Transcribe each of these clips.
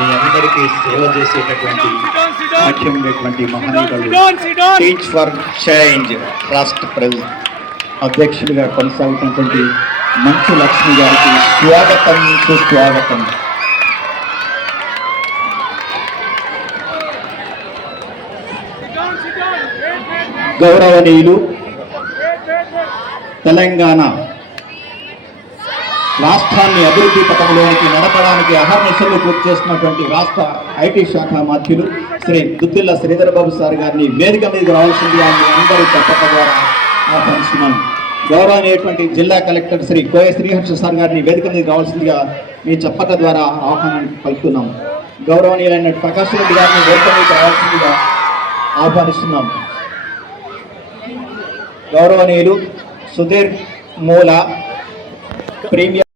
మీ అందరికీ సేవ చేసేటటువంటి సాక్ష్యం ఉన్నటువంటి మహనీయులు teach for change trust press అధ్యక్షుడిగా కొనసాగుతున్నటువంటి మంచు లక్ష్మి గారికి స్వాగతం సుస్వాగతం. గౌరవనీయులు తెలంగాణ రాష్ట్రాన్ని అభివృద్ధి పథంలోనికి నడపడానికి అహర్నిశలు పూర్తి చేస్తున్నటువంటి రాష్ట్ర ఐటీ శాఖ మంత్రులు శ్రీ దుద్దిల్ల శ్రీధర్ బాబు సార్ గారిని వేదిక మీద రావాల్సిందిగా అందరూ చెప్పక ద్వారా ఆహ్వానిస్తున్నాను. గౌరవనీయటువంటి జిల్లా కలెక్టర్ శ్రీ కోయ శ్రీహర్ష సార్ గారిని వేదిక మీద రావాల్సిందిగా మీ చెప్పక ద్వారా ఆహ్వానం పలుకుతున్నాం గౌరవనీయులైన ప్రకాష్ రెడ్డి గారిని వేదిక మీద రావాల్సిందిగా ఆహ్వానిస్తున్నాం. గౌరవనీయులు సుధీర్ మూల ప్రీమియర్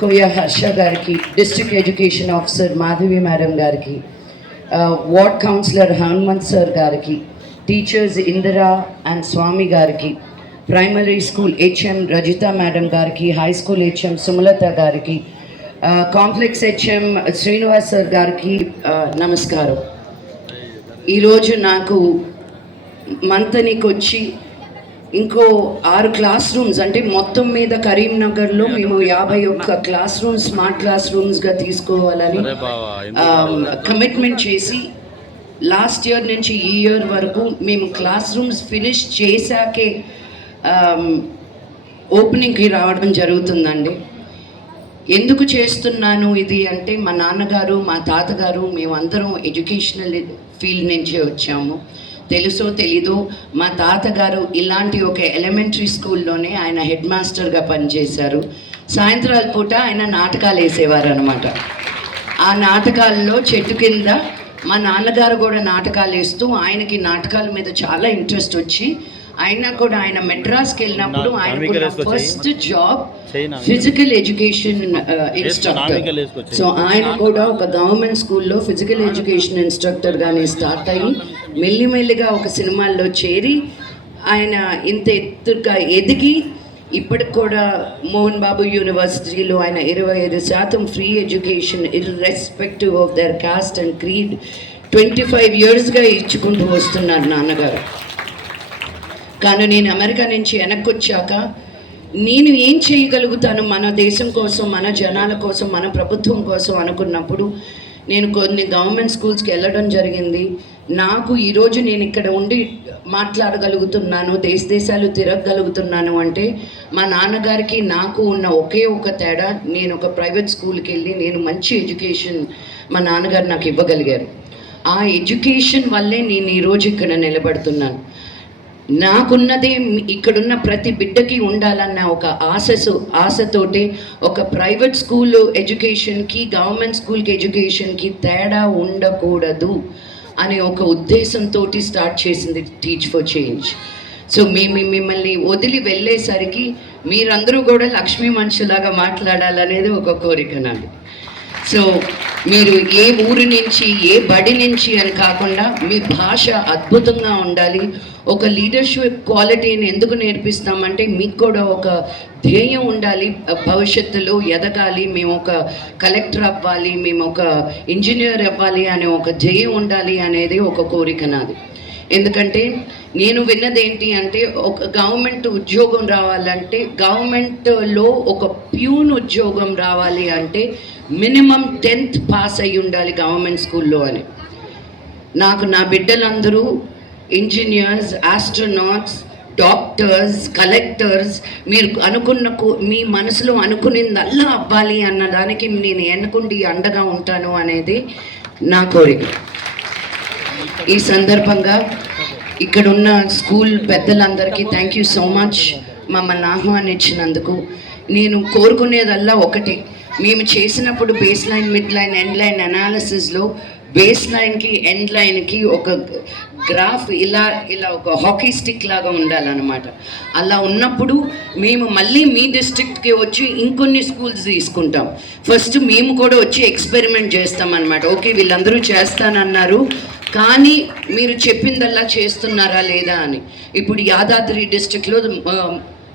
కోయ హర్ష గారికి district education officer Madhavi madam గారికి వార్డ్ కౌన్సిలర్ హనుమంత్ సార్ గారికి టీచర్స్ ఇందిరా అండ్ స్వామి గారికి primary school HM Rajitha madam గారికి హై స్కూల్ హెచ్ఎం సుమలత గారికి కాంప్లెక్స్ హెచ్ఎం శ్రీనివాస్ సార్ గారికి నమస్కారం. ఈరోజు నాకు మంతనికి వచ్చి ఇంకో ఆరు క్లాస్ రూమ్స్ అంటే మొత్తం మీద కరీంనగర్లో మేము యాభై ఒక్క క్లాస్ రూమ్స్ స్మార్ట్ క్లాస్ రూమ్స్గా తీసుకోవాలని కమిట్మెంట్ చేసి లాస్ట్ ఇయర్ నుంచి ఈ ఇయర్ వరకు మేము క్లాస్ రూమ్స్ ఫినిష్ చేశాకే ఓపెనింగ్కి రావడం జరుగుతుందండి. ఎందుకు చేస్తున్నాను ఇది అంటే మా నాన్నగారు మా తాతగారు మేమందరం ఎడ్యుకేషనల్ ఫీల్డ్ నుంచే వచ్చాము. తెలుసో తెలీదో మా తాతగారు ఇలాంటి ఒక ఎలిమెంటరీ స్కూల్లోనే ఆయన హెడ్ మాస్టర్గా పనిచేశారు. సాయంత్రాల పూట ఆయన నాటకాలు వేసేవారు అనమాట ఆ నాటకాల్లో చెట్టు కింద మా నాన్నగారు కూడా నాటకాలు వేస్తూ ఆయనకి నాటకాల మీద చాలా ఇంట్రెస్ట్ వచ్చి అయినా కూడా ఆయన మెడ్రాస్కి వెళ్ళినప్పుడు ఆయన first job physical education instructor so ఆయన కూడా ఒక గవర్నమెంట్ స్కూల్లో ఫిజికల్ ఎడ్యుకేషన్ ఇన్స్ట్రక్టర్ గానే స్టార్ట్ అయ్యి మెల్లిమెల్లిగా ఒక సినిమాల్లో చేరి ఆయన ఇంత ఎత్తుగా ఎదిగి ఇప్పటికి కూడా మోహన్ బాబు యూనివర్సిటీలో ఆయన ఇరవై ఐదు శాతం free education irrespective of their caste and creed twenty five ఇయర్స్గా ఇచ్చుకుంటూ వస్తున్నారు నాన్నగారు. కానీ నేను అమెరికా నుంచి వెనక్కి వచ్చాక నేను ఏం చేయగలుగుతాను మన దేశం కోసం మన జనాల కోసం మన ప్రభుత్వం కోసం అనుకున్నప్పుడు నేను కొన్ని గవర్నమెంట్ స్కూల్స్కి వెళ్ళడం జరిగింది. నాకు ఈరోజు నేను ఇక్కడ ఉండి మాట్లాడగలుగుతున్నాను దేశ దేశాలు తిరగగలుగుతున్నాను అంటే మా నాన్నగారికి నాకు ఉన్న ఒకే ఒక తేడా నేను ఒక ప్రైవేట్ స్కూల్కి వెళ్ళి నేను మంచి ఎడ్యుకేషన్ మా నాన్నగారు నాకు ఇవ్వగలిగారు. ఆ ఎడ్యుకేషన్ వల్లే నేను ఈరోజు ఇక్కడ నిలబడుతున్నాను. నాకున్నదే ఇక్కడున్న ప్రతి బిడ్డకి ఉండాలన్న ఒక ఆశసు ఆశతోటే ఒక ప్రైవేట్ స్కూల్ ఎడ్యుకేషన్కి గవర్నమెంట్ స్కూల్కి ఎడ్యుకేషన్కి తేడా ఉండకూడదు అనే ఒక ఉద్దేశంతో స్టార్ట్ చేసింది టీచ్ ఫర్ చేంజ్ సో మేము మిమ్మల్ని వదిలి వెళ్ళేసరికి మీరందరూ కూడా లక్ష్మీ మనుషులాగా మాట్లాడాలనేది ఒక కోరిక నాది. సో మీరు ఏ ఊరి నుంచి ఏ బడి నుంచి అని కాకుండా మీ భాష అద్భుతంగా ఉండాలి. ఒక లీడర్షిప్ క్వాలిటీని ఎందుకు నేర్పిస్తామంటే మీకు కూడా ఒక ధ్యేయం ఉండాలి భవిష్యత్తులో ఎదగాలి మేము ఒక కలెక్టర్ అవ్వాలి మేము ఒక ఇంజనీర్ అవ్వాలి అనే ఒక ధ్యేయం ఉండాలి అనేది ఒక కోరిక నాది. ఎందుకంటే నేను విన్నదేంటి అంటే ఒక గవర్నమెంట్ ఉద్యోగం రావాలంటే గవర్నమెంట్లో ఒక ప్యూన్ ఉద్యోగం రావాలి అంటే మినిమం టెన్త్ పాస్ అయి ఉండాలి గవర్నమెంట్ స్కూల్లో అని. నాకు నా బిడ్డలందరూ ఇంజనీర్స్ ఆస్ట్రోనాట్స్ డాక్టర్స్ కలెక్టర్స్ మీరు అనుకున్న మీ మనసులో అనుకునేదల్లా అవ్వాలి అన్న దానికి నేను ఎన్నుకుండి అండగా ఉంటాను అనేది నా కోరిక. ఈ సందర్భంగా ఇక్కడున్న స్కూల్ పెద్దలందరికీ థ్యాంక్ యూ సో మచ్ మమ్మల్ని ఆహ్వానించినందుకు. నేను కోరుకునేదల్లా ఒకటే మేము చేసినప్పుడు base line mid line end line అనాలిసిస్లో base లైన్కి ఎండ్ లైన్కి ఒక గ్రాఫ్ ఇలా ఇలా ఒక హాకీ స్టిక్ లాగా ఉండాలన్నమాట. అలా ఉన్నప్పుడు మేము మళ్ళీ మీ డిస్ట్రిక్ట్కి వచ్చి ఇంకొన్ని స్కూల్స్ తీసుకుంటాం. ఫస్ట్ మేము కూడా వచ్చి ఎక్స్పెరిమెంట్ చేస్తామన్నమాట. ఓకే వీళ్ళందరూ చేస్తానన్నారు. కానీ మీరు చెప్పిందల్లా చేస్తున్నారా లేదా అని. ఇప్పుడు యాదాద్రి డిస్ట్రిక్ట్లో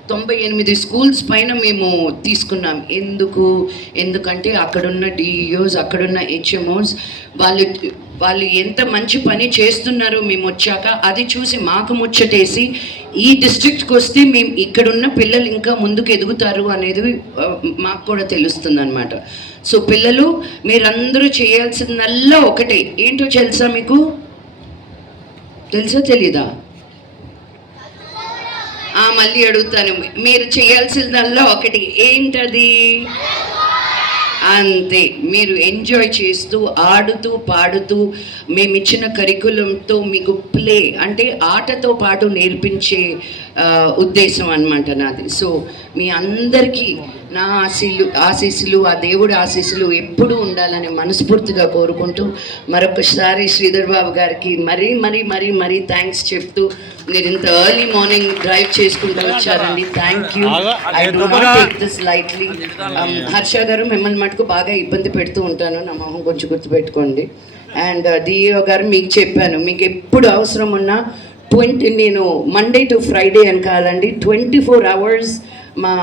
తొంభై ఎనిమిది స్కూల్స్ పైన మేము తీసుకున్నాం. ఎందుకు? ఎందుకంటే అక్కడున్న డిఈఓస్ అక్కడున్న హెచ్ఎంఓస్ వాళ్ళు వాళ్ళు ఎంత మంచి పని చేస్తున్నారో మేము వచ్చాక అది చూసి మాకు ముచ్చటేసి ఈ డిస్ట్రిక్ట్కి వస్తే మేము ఇక్కడున్న పిల్లలు ఇంకా ముందుకు ఎదుగుతారు అనేది మాకు కూడా తెలుస్తుంది అనమాట సో పిల్లలు మీరందరూ చేయాల్సిందల్లా ఒకటే. ఏంటో తెలుసా మీకు? తెలుసా తెలీదా? మళ్ళీ అడుగుతాను. మీరు చేయాల్సిందల్లా ఒకటి. ఏంటది? అంతే. మీరు ఎంజాయ్ చేస్తూ ఆడుతూ పాడుతూ మేము ఇచ్చిన కరికులంతో మీకు ప్లే అంటే ఆటతో పాటు నేర్పించే ఉద్దేశం అనమాట నాది. సో మీ అందరికీ నా ఆశీలు ఆశీస్సులు ఆ దేవుడి ఆశీస్సులు ఎప్పుడూ ఉండాలని మనస్ఫూర్తిగా కోరుకుంటూ మరొకసారి శ్రీధర్ బాబు గారికి మరీ మరీ మరీ మరీ థ్యాంక్స్ చెప్తూ మీరు ఇంత ఎర్లీ మార్నింగ్ డ్రైవ్ చేసుకుంటూ వచ్చారండి. Thank you I do not take this lightly Harsha గారు మిమ్మల్ని మటుకు బాగా ఇబ్బంది పెడుతూ ఉంటాను. నా మొహం కొంచెం గుర్తుపెట్టుకోండి. అండ్ డిఈఓ గారు మీకు చెప్పాను. మీకు ఎప్పుడు అవసరం ఉన్నా ట్వంటీ నేను మండే టు ఫ్రైడే అని కాదండి ట్వంటీ ఫోర్ అవర్స్ మా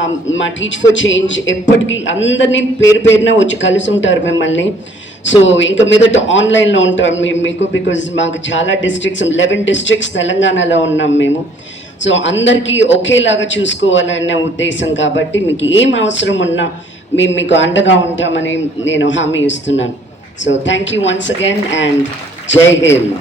మా టీచ్ ఫర్ చేంజ్ ఎప్పటికీ అందరినీ పేరు పేరున వచ్చి కలిసి ఉంటారు మిమ్మల్ని. సో ఇంకా మీదట ఆన్లైన్లో ఉంటాం మేము మీకు బికాజ్ మాకు చాలా డిస్ట్రిక్ట్స్ లెవెన్ డిస్ట్రిక్ట్స్ తెలంగాణలో ఉన్నాం మేము. సో అందరికీ ఒకేలాగా చూసుకోవాలనే ఉద్దేశం కాబట్టి మీకు ఏం అవసరం ఉన్నా మేము మీకు అండగా ఉంటామని నేను హామీ ఇస్తున్నాను. So thank you once again and Jai Hind.